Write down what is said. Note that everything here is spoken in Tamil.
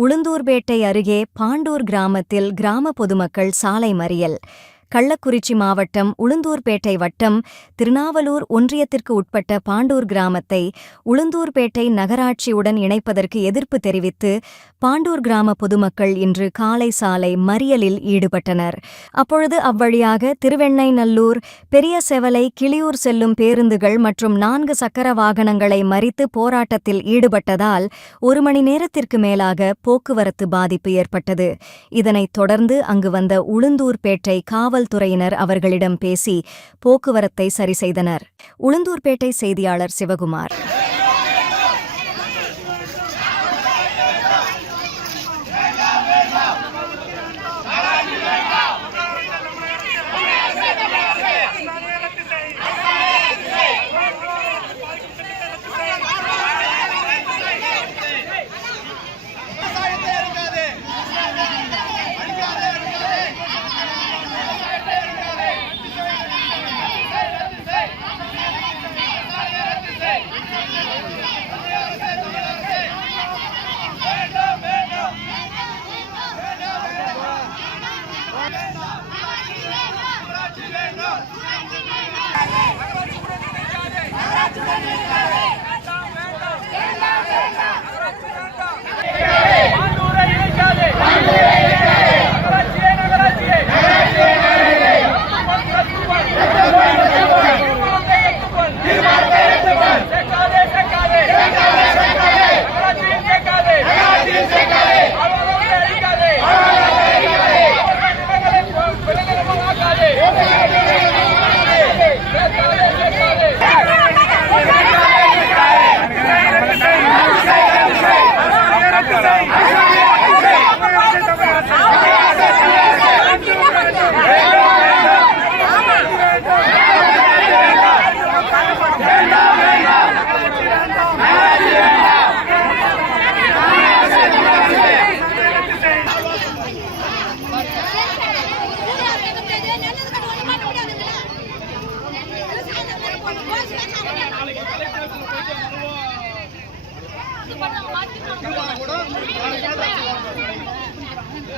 உளுந்தூர்பேட்டை அருகே பாண்டூர் கிராமத்தில் கிராம பொதுமக்கள் சாலை மறியல். கள்ளக்குறிச்சி மாவட்டம் உளுந்தூர்பேட்டை வட்டம் திருநாவலூர் ஒன்றியத்திற்கு உட்பட்ட பாண்டூர் கிராமத்தை உளுந்தூர்பேட்டை நகராட்சியுடன் இணைப்பதற்கு எதிர்ப்பு தெரிவித்து பாண்டூர் கிராம பொதுமக்கள் இன்று காலை சாலை மறியலில் ஈடுபட்டனர். அப்பொழுது அவ்வழியாக திருவெண்ணைநல்லூர் பெரிய செவலை கிளியூர் செல்லும் பேருந்துகள் மற்றும் நான்கு சக்கர வாகனங்களை மறித்து போராட்டத்தில் ஈடுபட்டதால் ஒரு மணி நேரத்திற்கு மேலாக போக்குவரத்து பாதிப்பு ஏற்பட்டது. இதனைத் தொடர்ந்து அங்கு வந்த உளுந்தூர்பேட்டை காவல் காவல்துறையினர் அவர்களிடம் பேசி போக்குவரத்தை சரி செய்தனர். உளுந்தூர்பேட்டை செய்தியாளர் சிவகுமார். Aye.